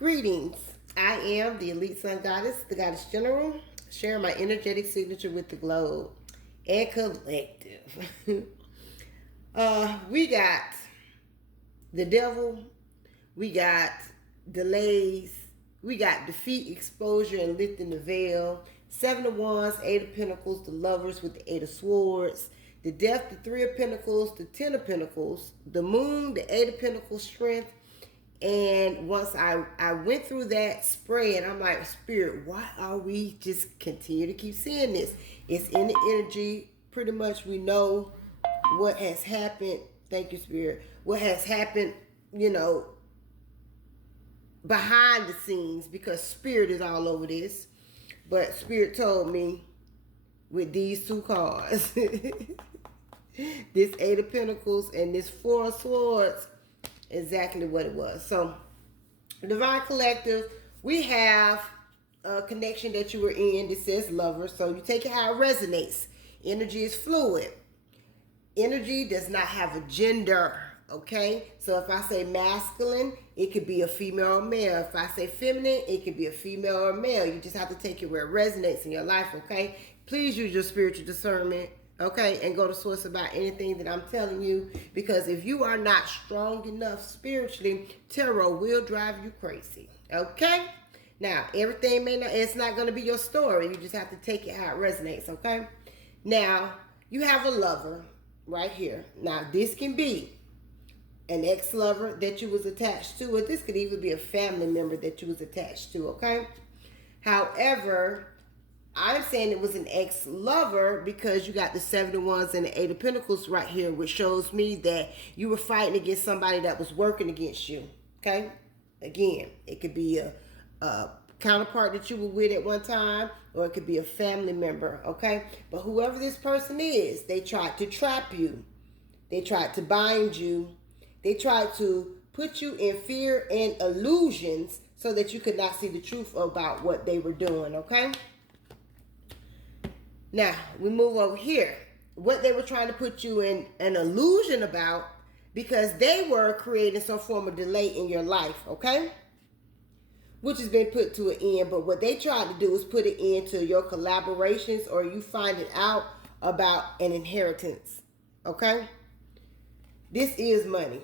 Greetings. I am the Elite Sun Goddess, the Goddess General, sharing my energetic signature with the globe and collective. We got the devil, we got delays, we got defeat, exposure, and lifting the veil. Seven of Wands, Eight of Pentacles, the Lovers with the Eight of Swords, the Death, the Three of Pentacles, the Ten of Pentacles, the Moon, the Eight of Pentacles, Strength. And once I went through that spread, I'm like, Spirit, why are we just continue to keep seeing this? It's in the energy. Pretty much we know what has happened. Thank you, Spirit. What has happened, behind the scenes, because Spirit is all over this. But Spirit told me with these two cards, this Eight of Pentacles and this Four of Swords, exactly what it was. So, Divine Collective, we have a connection that you were in that says lover. So you take it how it resonates. Energy is fluid. Energy does not have a gender. Okay? So if I say masculine, it could be a female or male. If I say feminine, it could be a female or male. You just have to take it where it resonates in your life. Okay? Please use your spiritual discernment. Okay, and go to source about anything that I'm telling you, because if you are not strong enough spiritually, tarot will drive you crazy. Okay, now everything it's not going to be your story. You just have to take it how it resonates. Okay, now you have a lover right here. Now this can be an ex-lover that you was attached to, or this could even be a family member that you was attached to. Okay, however, I'm saying it was an ex-lover because you got the Seven of Wands and the Eight of Pentacles right here, which shows me that you were fighting against somebody that was working against you. Okay? Again, it could be a counterpart that you were with at one time, or it could be a family member. Okay? But whoever this person is, they tried to trap you. They tried to bind you. They tried to put you in fear and illusions so that you could not see the truth about what they were doing. Okay? Now, we move over here. What they were trying to put you in an illusion about, because they were creating some form of delay in your life, okay? Which has been put to an end. But what they tried to do is put an end to your collaborations, or you finding out about an inheritance, okay? This is money.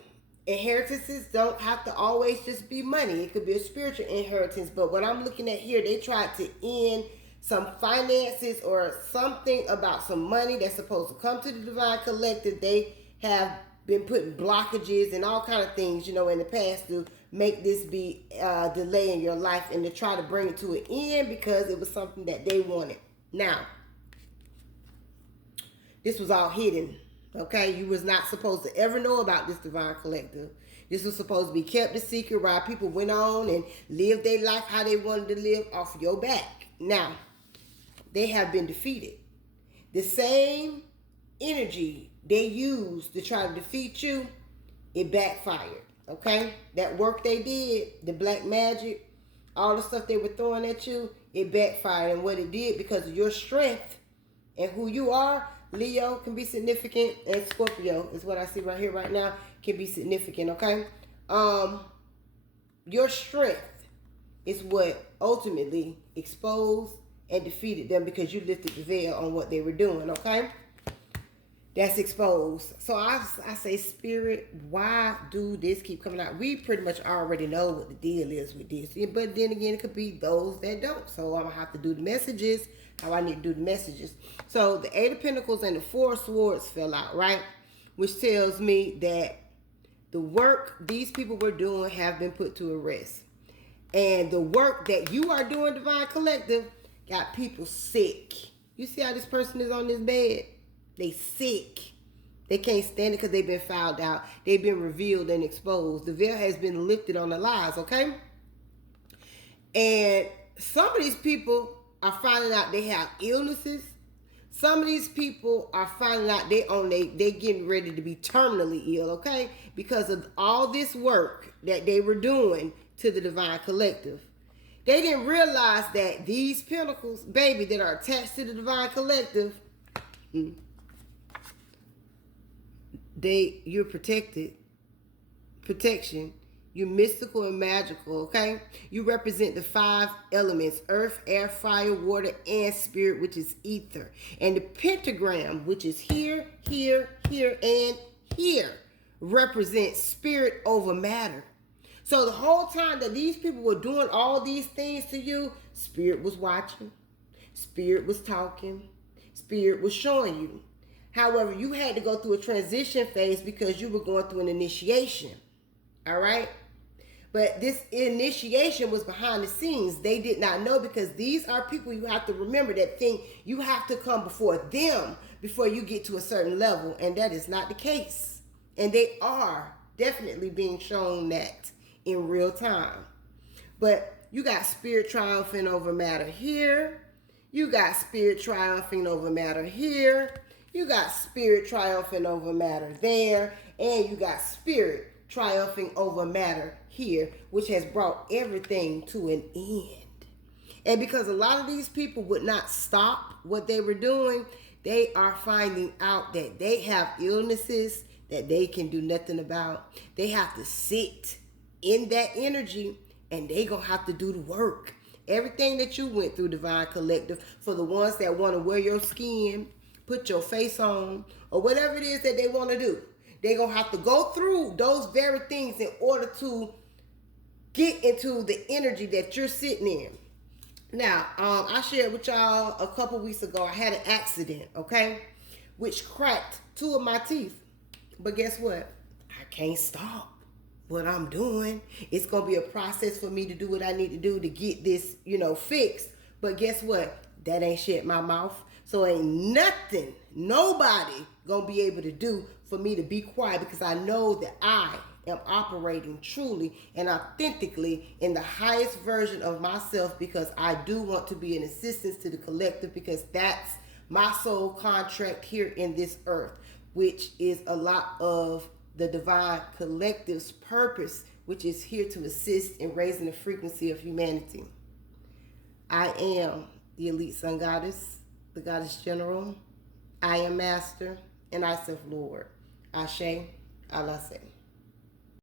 Inheritances don't have to always just be money. It could be a spiritual inheritance. But what I'm looking at here, they tried to end some finances or something about some money that's supposed to come to the Divine Collective. They have been putting blockages and all kind of things, in the past to make this be a delay in your life and to try to bring it to an end because it was something that they wanted. Now, this was all hidden. Okay, you was not supposed to ever know about this Divine Collective. This was supposed to be kept a secret while people went on and lived their life how they wanted to live off your back. Now, they have been defeated. The same energy they used to try to defeat you, it backfired. Okay? That work they did, the black magic, all the stuff they were throwing at you, it backfired. And what it did, because of your strength and who you are, Leo can be significant, and Scorpio is what I see right here right now, can be significant. Okay? Your strength is what ultimately exposed and defeated them, because you lifted the veil on what they were doing. Okay, that's exposed. So I say, Spirit, why do this keep coming out? We pretty much already know what the deal is with this, but then again, it could be those that don't. So I'm gonna have to do the messages how I need to do the messages. So the Eight of Pentacles and the Four of Swords fell out, right? Which tells me that the work these people were doing have been put to a rest. And the work that you are doing, Divine Collective, got people sick. You see how this person is on this bed? They sick. They can't stand it because they've been found out. They've been revealed and exposed. The veil has been lifted on the lies, okay? And some of these people are finding out they have illnesses. Some of these people are finding out they getting ready to be terminally ill, okay? Because of all this work that they were doing to the Divine Collective. They didn't realize that these pentacles, baby, that are attached to the Divine Collective, you're protected. Protection. You're mystical and magical, okay? You represent the 5 elements: earth, air, fire, water, and spirit, which is ether. And the pentagram, which is here, here, here, and here, represents spirit over matter. So the whole time that these people were doing all these things to you, spirit was watching, spirit was talking, spirit was showing you. However, you had to go through a transition phase because you were going through an initiation. All right? But this initiation was behind the scenes. They did not know, because these are people, you have to remember that thing. You have to come before them before you get to a certain level. And that is not the case. And they are definitely being shown that in real time. But you got spirit triumphing over matter here. You got spirit triumphing over matter here. You got spirit triumphing over matter there. And you got spirit triumphing over matter here, which has brought everything to an end. And because a lot of these people would not stop what they were doing, they are finding out that they have illnesses that they can do nothing about. They have to sit in that energy, and they gonna have to do the work. Everything that you went through, Divine Collective, for the ones that want to wear your skin, put your face on, or whatever it is that they want to do, they gonna have to go through those very things in order to get into the energy that you're sitting in. Now, I shared with y'all a couple weeks ago, I had an accident, okay, which cracked 2 of my teeth. But guess what? I can't stop what I'm doing. It's going to be a process for me to do what I need to do to get this, fixed. But guess what? That ain't shut my mouth. So ain't nothing, nobody going to be able to do for me to be quiet, because I know that I am operating truly and authentically in the highest version of myself, because I do want to be an assistance to the collective, because that's my soul contract here in this earth, which is a lot of the Divine Collective's purpose, which is here to assist in raising the frequency of humanity. I am the Elite Sun Goddess, the Goddess General. I am Master, and I self Lord. Ashe, Alase.